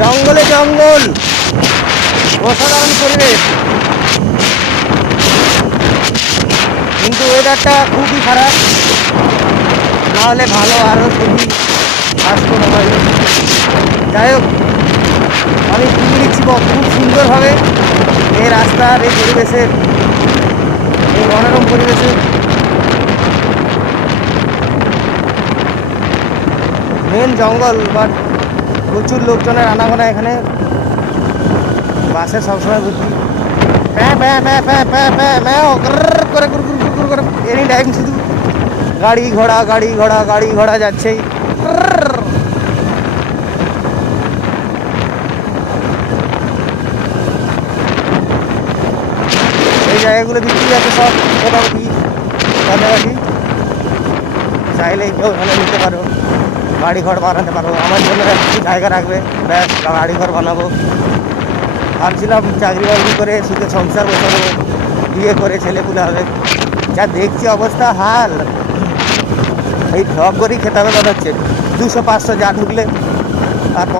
জঙ্গলে জঙ্গল, অসাধারণ পরিবেশ, কিন্তু ওয়েদারটা খুবই খারাপ। নাহলে ভালো, আরও খুবই আসতো মোবাইল। যাই হোক, আমি তুলে নিচ্ছি খুব সুন্দরভাবে এই রাস্তার, এই পরিবেশের, এই মনোরম পরিবেশের। মেন জঙ্গল, বাট প্রচুর লোকজনের আনাগোনা এখানে। বাসে সবসময় ভর্তি, প্যাঁ প্যাঁ প্যাঁ প্যাঁ প্যাঁ প্যাঁ প্যাঁ করে করে এনি টাইম শুধু গাড়ি ঘোড়া গাড়ি ঘোড়া গাড়ি ঘোড়া যাচ্ছেই। এই জায়গাগুলো বিক্রি আছে সব মোটামুটি কাছাকাছি। চাইলেই কেউ এখানে নিতে পারো, বাড়ি ঘর বানাতে পারো। আমার জন্য একটু জায়গা রাখবে, ব্যাস বাড়ি ঘর বানাবো। ভাবছিলাম চাকরি বাকরি করে সুখে সংসার বসাবো, বিয়ে করে ছেলেপুলে হবে। যা দেখছি অবস্থা হাল, এই সব করেই খেতে হবে মনে হচ্ছে। 200-500 যা ঢুকলে আর